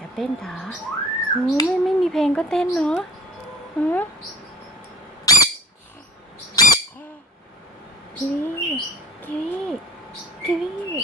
จะเต้นขาโอ้ไม่ไม่มีเพลงก็เต้นเนาะฮะกีวีกีวีกีวี